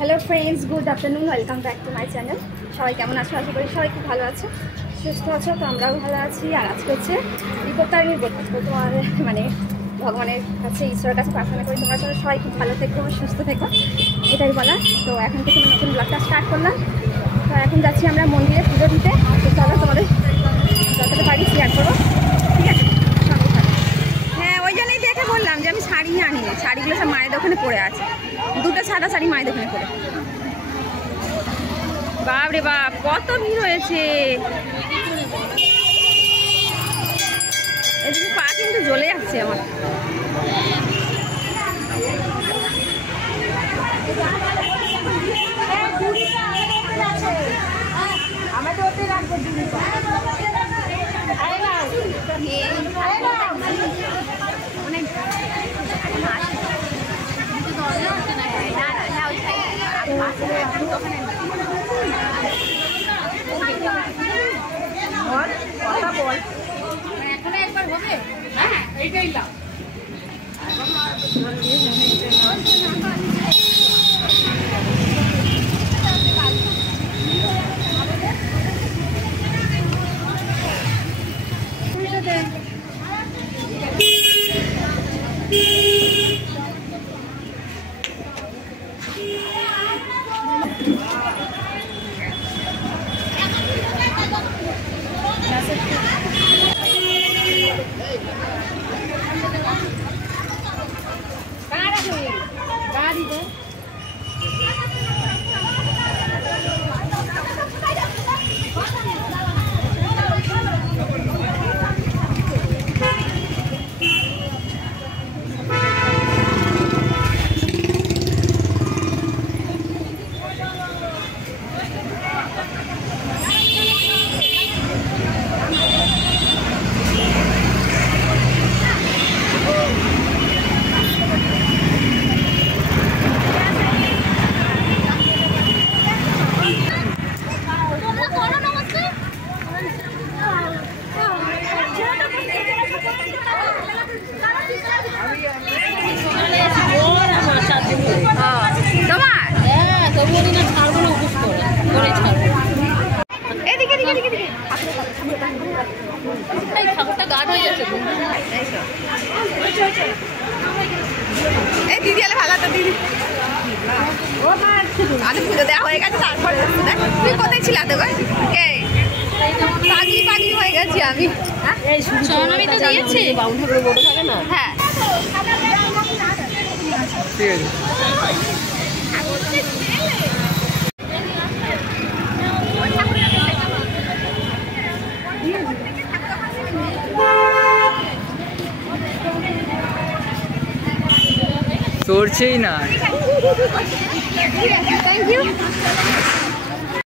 Hello friends, good afternoon, welcome back to my channel. সবাই কেমন আছো? আশা করি সবাই খুব ভালো আছো, সুস্থ আছো। তো আমরাও ভালো আছি। আর আজকে হচ্ছে বিপত্তারিণীর ব্রত। তো তোমার মানে ভগবানের কাছে, ঈশ্বরের কাছে প্রার্থনা করি তোমরা সবাই খুব ভালো থেকো, সুস্থ থেকো, এটাই বলা। তো এখন থেকে নতুন ব্লগটা স্টার্ট করলাম। তো এখন যাচ্ছি আমরা মন্দিরে পুজো দিতে। তো চলো তোমাদের যতটা পারি শেয়ার করো, ঠিক আছে? হ্যাঁ, ওই জন্যই দেখে বললাম যে আমি শাড়ি আনি। শাড়িগুলো সব মায়ের দোকানে পড়ে আছে, দুটো সাদা শাড়ি মায়ের দোকানে পড়ে। বাপ রে বাপ, কত ভিড় হয়েছে। এদিকে পা কিন্তু জ্বলে যাচ্ছে আমার। একবার হবে, হ্যাঁ এইটাই লাভ। এই দিদি এলে ভালো তো দিদি। আগে পুজো দেওয়া হয়ে গেছে, তারপরে তুই কোথায় ছিল তো? পাগলি পাগলি হয়ে গেছি আমি। হ্যাঁ ঠিক আছে। সরছেই না। Thank you.